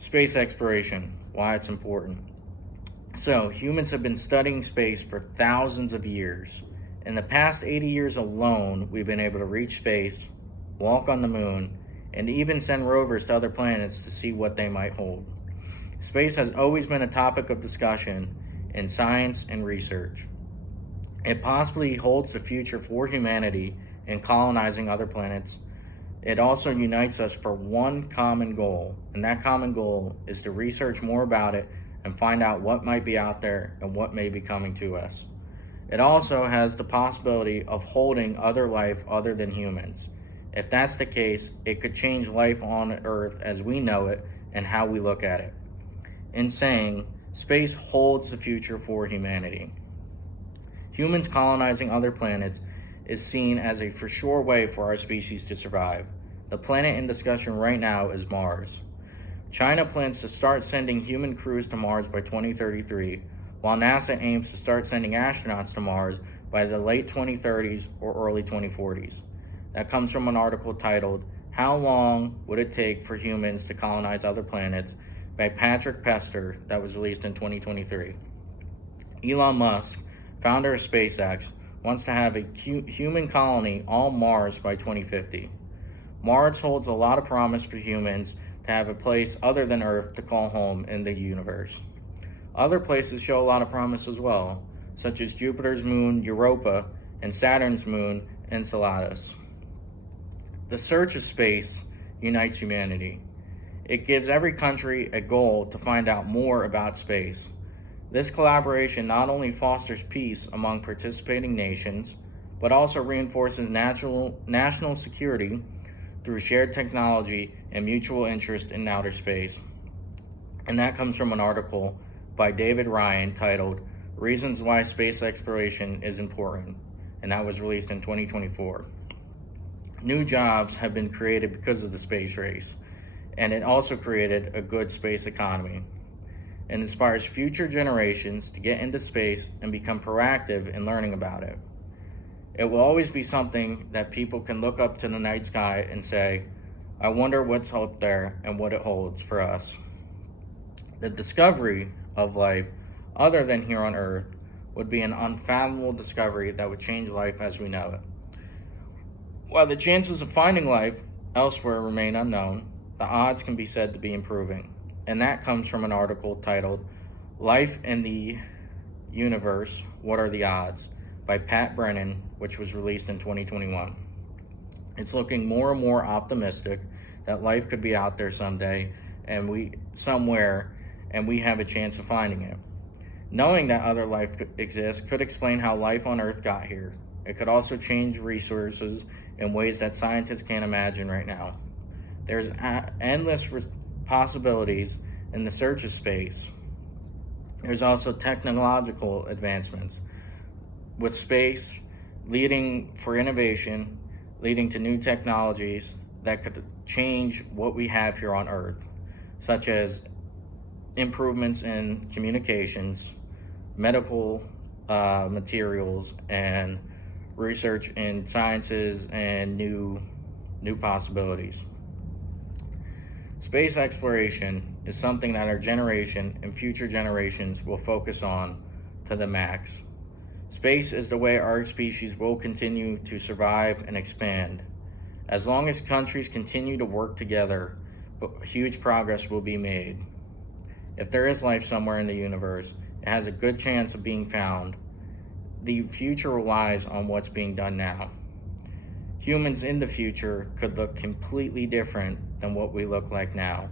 Space exploration, why it's important. So, humans have been studying space for thousands of years. In the past 80 years alone, we've been able to reach space, walk on the moon, and even send rovers to other planets to see what they might hold. Space has always been a topic of discussion in science and research. It possibly holds the future for humanity in colonizing other planets. It also unites us for one common goal, and that common goal is to research more about it and find out what might be out there and what may be coming to us. It also has the possibility of holding other life other than humans. If that's the case, it could change life on Earth as we know it and how we look at it. In saying, space holds the future for humanity. Humans colonizing other planets is seen as a for sure way for our species to survive. The planet in discussion right now is Mars. China plans to start sending human crews to Mars by 2033, while NASA aims to start sending astronauts to Mars by the late 2030s or early 2040s. That comes from an article titled, "How Long Would It Take for Humans to Colonize Other Planets?" by Patrick Pester, that was released in 2023. Elon Musk, founder of SpaceX, wants to have a human colony on Mars by 2050. Mars holds a lot of promise for humans to have a place other than Earth to call home in the universe. Other places show a lot of promise as well, such as Jupiter's moon Europa and Saturn's moon Enceladus. The search of space unites humanity. It gives every country a goal to find out more about space. This collaboration not only fosters peace among participating nations, but also reinforces national security through shared technology and mutual interest in outer space. And that comes from an article by David Ryan titled, "Reasons Why Space Exploration is Important," and that was released in 2024. New jobs have been created because of the space race, and it also created a good space economy. It inspires future generations to get into space and become proactive in learning about it. It will always be something that people can look up to the night sky and say, "I wonder what's out there and what it holds for us." The discovery of life other than here on Earth would be an unfathomable discovery that would change life as we know it. While the chances of finding life elsewhere remain unknown, the odds can be said to be improving. And that comes from an article titled, "Life in the Universe, What Are the Odds?" by Pat Brennan, which was released in 2021. It's looking more and more optimistic that life could be out there someday and we have a chance of finding it. Knowing that other life exists could explain how life on Earth got here. It could also change resources in ways that scientists can't imagine right now. There's endless possibilities in the search of space. There's also technological advancements, with space leading for innovation, leading to new technologies that could change what we have here on Earth, such as improvements in communications, medical materials, and research in sciences and new possibilities. Space exploration is something that our generation and future generations will focus on to the max. Space is the way our species will continue to survive and expand. As long as countries continue to work together, huge progress will be made. If there is life somewhere in the universe, it has a good chance of being found. The future relies on what's being done now. Humans in the future could look completely different than what we look like now.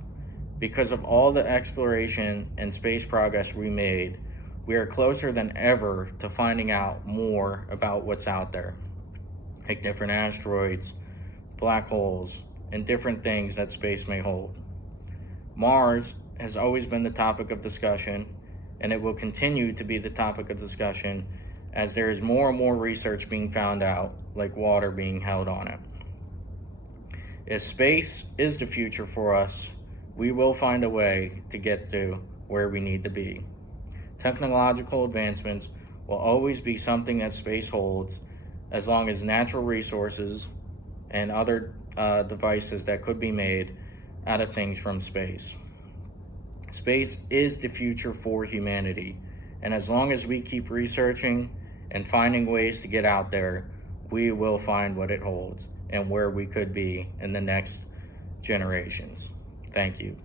Because of all the exploration and space progress we made, we are closer than ever to finding out more about what's out there, like different asteroids, black holes, and different things that space may hold. Mars has always been the topic of discussion, and it will continue to be the topic of discussion as there is more and more research being found out, like water being held on it. If space is the future for us, we will find a way to get to where we need to be. Technological advancements will always be something that space holds, as long as natural resources and other devices that could be made out of things from space. Space is the future for humanity, and as long as we keep researching and finding ways to get out there, we will find what it holds and where we could be in the next generations. Thank you.